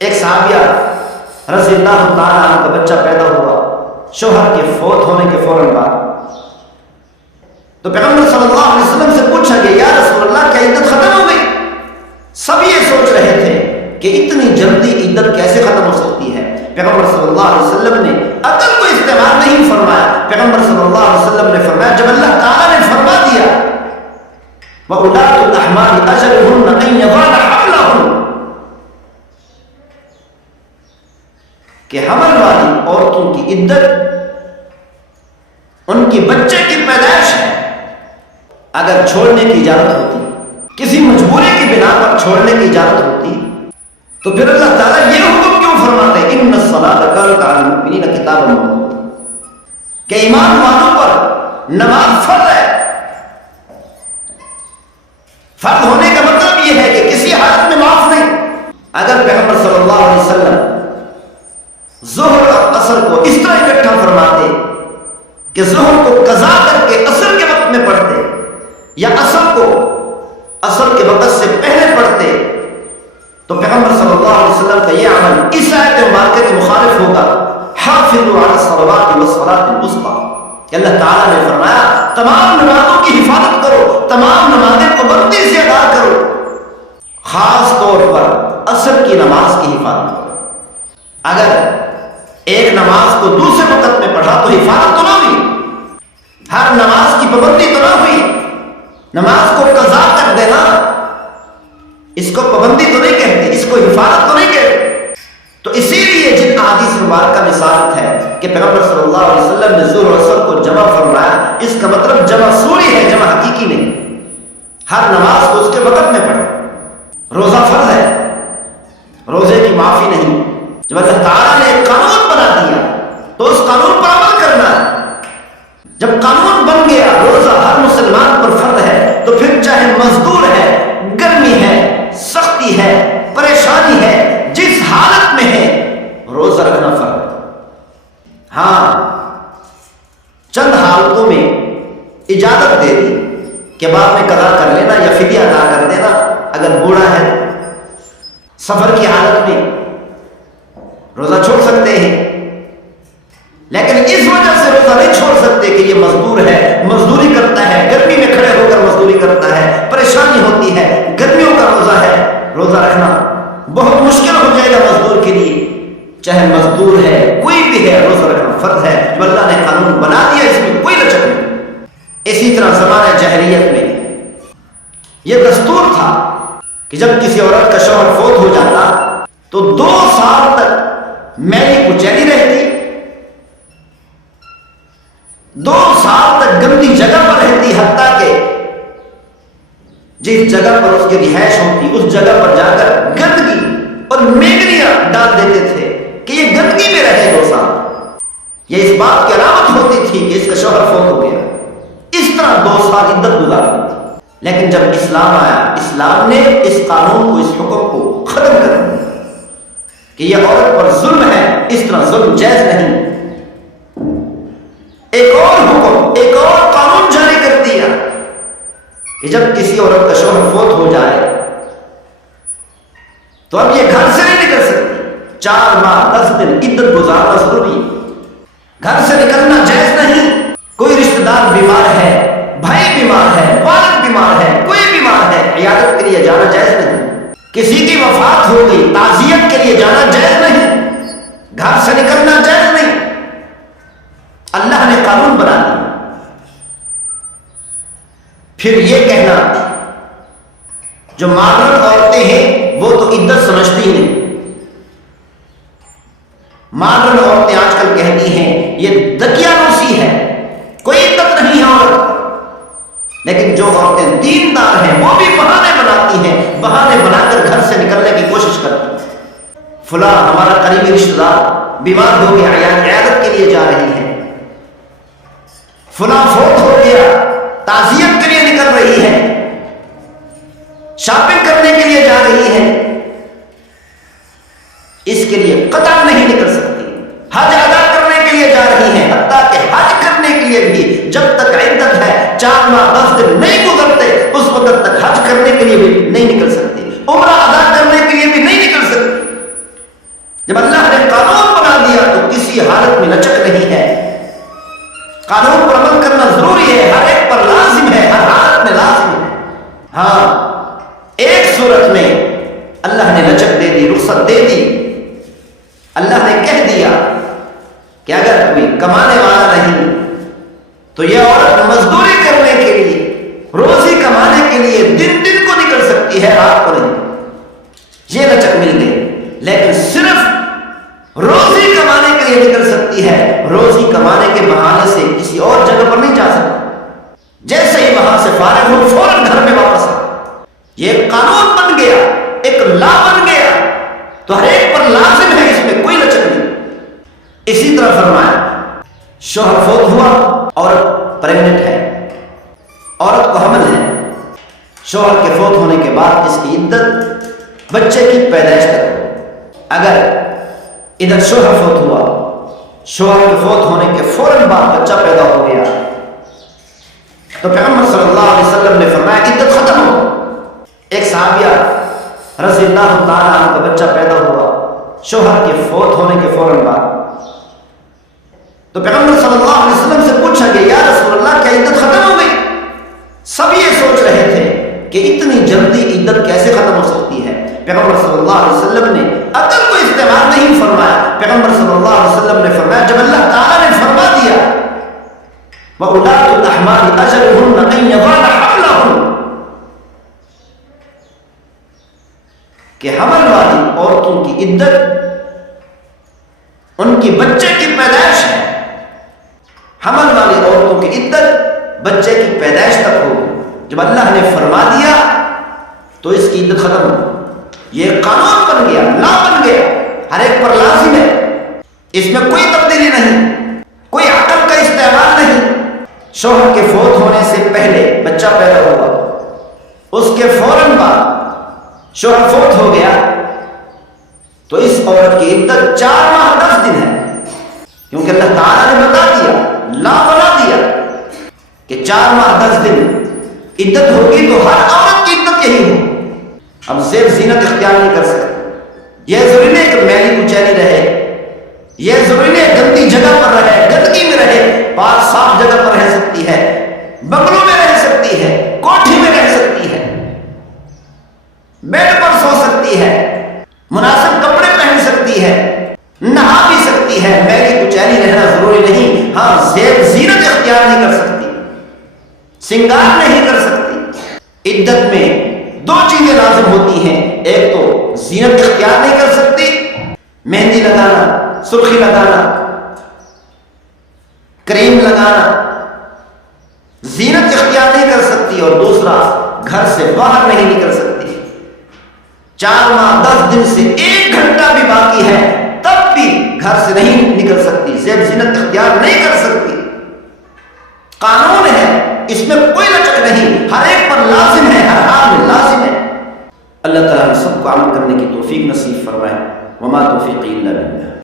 ایک صحابیہ رضی اللہ تعالیٰ عنہ کا بچہ پیدا ہوا شوہر کے فوت ہونے کے فوراً بعد، تو پیغمبر صلی اللہ علیہ وسلم سے پوچھا کہ یا رسول اللہ کیا عدت ختم ہو گئی؟ سب یہ سوچ رہے تھے کہ اتنی جلدی عدت کیسے ختم ہو سکتی ہے۔ پیغمبر صلی اللہ علیہ وسلم نے عقل کو استعمال نہیں فرمایا، پیغمبر صلی اللہ علیہ وسلم نے فرمایا جب اللہ تعالیٰ نے فرما دیا وَأُولَاتُ الْأَحْمَالِ أَجَلُهُنَّ أَن يَضَعْنَ حَمْلَهُنَّ، کہ حمل والی عورتوں کی عدت ان کی بچے کی پیدائش ہے۔ اگر چھوڑنے کی اجازت ہوتی، کسی مجبوری کی بنا پر چھوڑنے کی اجازت ہوتی، تو پھر اللہ تعالیٰ یہ حکم کیوں فرماتے ان الصلاۃ کانت علی المؤمنین کتابا موقوتا، کہ ایمان والوں پر نماز فرض ہے۔ فرض ہونے کا مطلب یہ ہے کہ کسی حالت میں معاف نہیں۔ اگر پیغمبر صلی اللہ علیہ وسلم ظہر اور عصر کو اس طرح اکٹھا فرماتے کہ ظہر کو قضا کر کے عصر کے وقت میں پڑھتے، یا عصر کو عصر کے وقت سے پہلے پڑھتے، تو پیغمبر صلی اللہ علیہ وسلم کا یہ عمل اس آیت مبارکہ کے مخالف ہوگا، حافظوا علی الصلوات والصلاۃ الوسطی، کہ اللہ تعالیٰ نے فرمایا تمام نمازوں کی حفاظت کرو، تمام نمازیں پابندی سے ادا کرو، خاص طور پر عصر کی نماز کی حفاظت کرو۔ اگر ایک نماز کو دوسرے وقت میں پڑھا تو حفاظت تو نہ ہوئی، ہر نماز کی پابندی تو نہ ہوئی، نماز کو قضا کر دینا اس کو پابندی تو نہیں کہتے، اس کو حفاظت تو نہیں کہتے۔ تو اسی لیے جن احادیث مبارکہ میں ثابت ہے کہ پیغمبر صلی اللہ علیہ وسلم نے ظہر و عصر کو جمع فرمایا، اس کا مطلب جمع صوری ہے، جمع حقیقی نہیں۔ ہر نماز کو اس کے وقت میں پڑھو۔ روزہ فرض ہے، روزے کی معافی نہیں۔ جب اللہ تعالیٰ نے ایک قانون بنا دیا تو اس قانون پر عمل کرنا ہے۔ جب قانون بن گیا روزہ ہر مسلمان پر فرض ہے، تو پھر چاہے مزدور ہے، گرمی ہے، سختی ہے، پریشانی ہے، جس حالت میں ہے روزہ رکھنا فرض ہے۔ ہاں چند حالتوں میں اجازت دے دی کہ بعد میں قضا کر لینا یا فدیہ ادا کر دینا، اگر بوڑھا ہے، سفر کی حالت میں روزہ چھوڑ سکتے ہیں، لیکن اس وجہ سے روزہ نہیں چھوڑ سکتے کہ یہ مزدور ہے، مزدوری کرتا ہے، گرمی میں کھڑے ہو کر مزدوری کرتا ہے، پریشانی ہوتی ہے، گرمیوں کا روزہ ہے، روزہ رکھنا بہت مشکل ہو جائے گا مزدور کے لیے۔ چاہے مزدور ہے، کوئی بھی ہے، روزہ رکھنا فرض ہے۔ جو اللہ نے قانون بنا دیا اس میں کوئی لچک نہیں۔ اسی طرح زمانہ جاہلیت میں یہ دستور تھا کہ جب کسی عورت کا شوہر فوت ہو جاتا تو 2 سال تک میلی کچیلی رہتی، 2 سال تک گندی جگہ پر رہتی، حتیٰ کہ جس جگہ پر اس کی رہائش ہوتی اس جگہ پر جا کر گندگی اور میگنیاں ڈال دیتے تھے کہ یہ گندگی میں رہے 2 سال۔ یہ اس بات کی علامت ہوتی تھی کہ اس کا شوہر فوت ہو گیا۔ اس طرح 2 سال عدت گزارتی تھی، لیکن جب اسلام آیا، اسلام نے اس قانون کو، اس حکم کو ختم کر دیا کہ یہ عورت پر ظلم ہے، اس طرح ظلم جائز نہیں۔ ایک اور حکم، ایک اور قانون جاری کر دیا کہ جب کسی عورت کا شوہر فوت ہو جائے تو اب یہ گھر سے نہیں نکل سکتی، 4 ماہ 10 دن عدت گزارنا ضروری ہے۔ گھر سے نکلنا جائز نہیں۔ کوئی رشتہ دار بیمار ہے، بھائی بیمار ہے، والد بیمار ہے، کوئی بیمار ہے، عیادت کے لیے جانا جائز نہیں۔ کسی کی وفات ہو گئی، تعزیت کے لیے جانا جائز نہیں، گھر سے نکلنا جائز نہیں۔ اللہ نے قانون بنا دیا۔ پھر یہ کہنا جو مادر عورتیں ہیں وہ تو عدت سمجھتی نہیں۔ مادر عورتیں آج کل کہتی ہیں یہ دقیانوسی ہے، کوئی عدت نہیں ہے عورت۔ لیکن جو عورتیں دیندار ہیں وہ بھی بہانے بناتی ہیں، بہانے بنا کر گھر سے نکلنے کی کوشش کرتی ہیں۔ فلاں ہمارا قریبی رشتہ دار بیمار ہو گیا، عیادت کے لیے جا رہی ہے، فلاں فوت ہو گیا، تعزیت کے لیے نکل رہی ہے، شاپنگ کرنے کے لیے جا رہی ہے، اس کے لیے قطعا نہیں نکل سکتی۔ حج ادا کرنے کے لیے جا رہی ہے، حتیٰ کہ حج کرنے کے لیے بھی جب تک عدت ہے 4 ماہ 10 دن نہیں گزرتے اس وقت تک حج کرنے کے لیے بھی نہیں نکل سکتی، عمرہ ادا کرنے کے لیے بھی نہیں نکل سکتی۔ جب اللہ نے قانون بنا دیا تو کسی حالت میں لچک نہیں ہے. قانون پر عمل کرنا ضروری ہے، ہر ایک پر لازم ہے، ہر حالت میں لازم ہے. ہاں ایک صورت میں اللہ نے لچک دے دی، رخصت دے دی. اللہ نے کہہ دیا کہ اگر کوئی کمانے والا نہیں تو یہ عورت مزدوری کرنے کے لیے، روزی کمانے کے لیے دن کو نکل سکتی ہے، رات کو نہیں. یہ لچک مل گئی. لیکن صرف روزی کمانے کے لیے نکل سکتی ہے، روزی کمانے کے بہانے سے کسی اور جگہ پر نہیں جا سکتی. جیسے ہی وہاں سے فارغ ہو فوراً گھر میں واپس آ. یہ ایک قانون بن گیا، ایک لا بن گیا، تو ہر ایک پر لازم ہے، اس میں کوئی لچک نہیں. اسی طرح فرمایا شوہر فوت ہوا، عورت پریگننٹ ہے، عورت کو حمل ہے. شوہر کے فوت ہونے کے بعد اس کی عدت بچے کی پیدائش تک. اگر ادھر شوہر فوت ہوا، شوہر کے فوت ہونے کے فوراً بعد بچہ پیدا ہو گیا تو پیغمبر صلی اللہ علیہ وسلم نے فرمایا عدت ختم ہو. ایک صحابیہ رضی اللہ تعالیٰ عنہ کا بچہ پیدا ہوا شوہر کے فوت ہونے کے فوراً بعد. تو پیغمبر صلی اللہ علیہ وسلم سے پوچھا کہ یا رسول اللہ کیا عدت ختم ہو گئی؟ سب یہ سوچ رہے تھے کہ اتنی جلدی عدت کیسے ختم ہو سکتی ہے. پیغمبر صلی اللہ علیہ وسلم نے عقل کو استعمال نہیں فرمایا. پیغمبر صلی اللہ علیہ وسلم نے فرمایا جب اللہ تعالیٰ نے فرما دیا وَأُولَاتُ الْأَحْمَالِ أَجَلُهُنَّ أَن يَضَعْنَ حَمْلَهُنَّ کہ حمل والی عورتوں کی عدت ان کی بچے کی پیدائش ہے. حمل والی عورتوں کی عدت بچے کی پیدائش تک ہوگی. جب اللہ نے فرما دیا تو اس کی عدت ختم ہو. یہ قانون بن گیا، لا بن گیا، ہر ایک پر لازم ہے. اس میں کوئی تبدیلی نہیں، کوئی عقل کا استعمال نہیں. شوہر کے فوت ہونے سے پہلے بچہ پیدا ہوا، اس کے فوراً بعد شوہر فوت ہو گیا تو اس عورت کی عدت 4 ماہ 10 دن ہے. کیونکہ اللہ تعالیٰ نے بتا دیا، لا بنا دیا کہ 4 ماہ 10 دن عدت ہوگی تو ہر عورت کی عدت یہی ہو. اب زیب زینت اختیار نہیں کر سکتے. یہ ضروری نہیں کہ میلی کچیلی رہے، یہ ضروری نہیں گندی جگہ پر رہے، گندگی میں رہے. پاک صاف جگہ پر رہ سکتی ہے، بنگلوں میں رہ سکتی ہے، کوٹھی میں رہ سکتی ہے، بیڈ پر سو سکتی ہے، مناسب کپڑے پہن سکتی ہے، نہا بھی سکتی ہے. میلی کچیلی رہنا ضروری نہیں. ہاں زیب زینت اختیار نہیں کر سکتی، سنگار نہیں کر سکتی. عدت میں 2 چیزیں لازم ہوتی ہیں. ایک تو زینت اختیار نہیں کر سکتی، مہندی لگانا، سرخی لگانا، کریم لگانا، زینت اختیار نہیں کر سکتی. اور دوسرا گھر سے باہر نہیں نکل سکتی. 4 ماہ 10 دن سے 1 گھنٹہ بھی باقی ہے تب بھی گھر سے نہیں نکل سکتی، زیب زینت اختیار نہیں کر سکتی. قانون ہے، اس میں کوئی لچک نہیں، ہر ایک پر لازم ہے، ہر حال میں لازم ہے. اللہ تعالیٰ ہم سب کو عمل کرنے کی توفیق نصیب فرمائے. وما توفیقی الا باللہ.